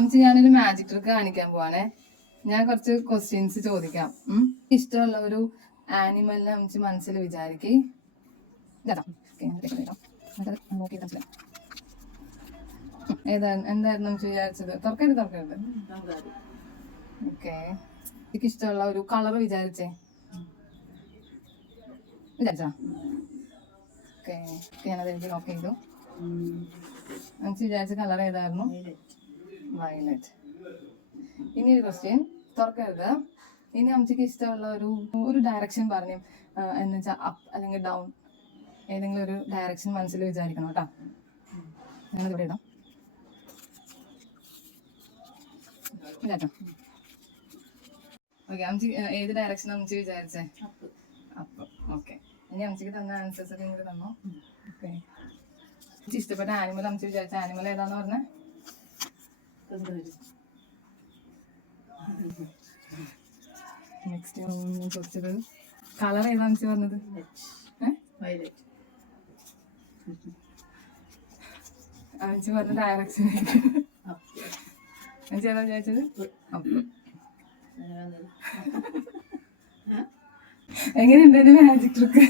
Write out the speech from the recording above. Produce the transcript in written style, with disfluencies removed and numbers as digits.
അമ്മച്ചി ഞാനൊരു magic trick കാണിക്കാൻ പോവാണേ. ഞാൻ കുറച്ച് ക്വസ്റ്റ്യൻസ് ചോദിക്കാം. ഇഷ്ടമുള്ള ഒരു ആനിമലിനെ അമ്മച്ചി മനസ്സിൽ വിചാരിക്കേ. എന്തായിരുന്നു അമ്മച്ചി വിചാരിച്ചത്? തുറക്കരുത്. ഓക്കെ. എനിക്ക് ഇഷ്ടമുള്ള ഒരു കളർ വിചാരിച്ചേ. വിചാരിച്ചാ? ഓക്കെ, ഞാനത് എനിക്ക് നോക്ക് ചെയ്തു. അമ്മച്ചി വിചാരിച്ച കളർ ഏതായിരുന്നു? വയലറ്റ്. ഇനി ഒരു ക്വസ്റ്റ്യൻ, തുറക്കരുത്. ഇനി അമ്മച്ചിക്ക് ഇഷ്ടമുള്ള ഒരു ഡയറക്ഷൻ പറഞ്ഞു, എന്ന് വെച്ചാൽ അപ്പ് അല്ലെങ്കിൽ ഡൗൺ, ഏതെങ്കിലും ഒരു ഡയറക്ഷൻ മനസ്സിൽ വിചാരിക്കണം കേട്ടോ. ഞാനത് ഇവിടെ ഇടാം. വിചാരിച്ചോ? ഓക്കെ, അമ്മച്ചി ഏത് ഡയറക്ഷൻ അമ്മച്ചി വിചാരിച്ചേ? അപ്പ്. ഓക്കെ, ഇനി അമ്മച്ചിക്ക് തന്ന ആൻസേഴ്സ് ഒക്കെ ഇങ്ങോട്ട് തന്നോ. ഓക്കെ, അമ്മച്ചി ഇഷ്ടപ്പെട്ട ആനിമൽ അമ്മച്ചി വിചാരിച്ച ആനിമൽ ഏതാന്ന് പറഞ്ഞേ? നെക്സ്റ്റ് ചോദിച്ചത് കളർ ഏതാ അമ്മച്ചി പറഞ്ഞത്? വയലറ്റ്. അമ്മച്ചി പറഞ്ഞ ഡയറക്ഷൻ അമ്മച്ചി ഏതാ വിചാരിച്ചത്? എങ്ങനെയുണ്ട് മാജിക് ട്രിക്ക്?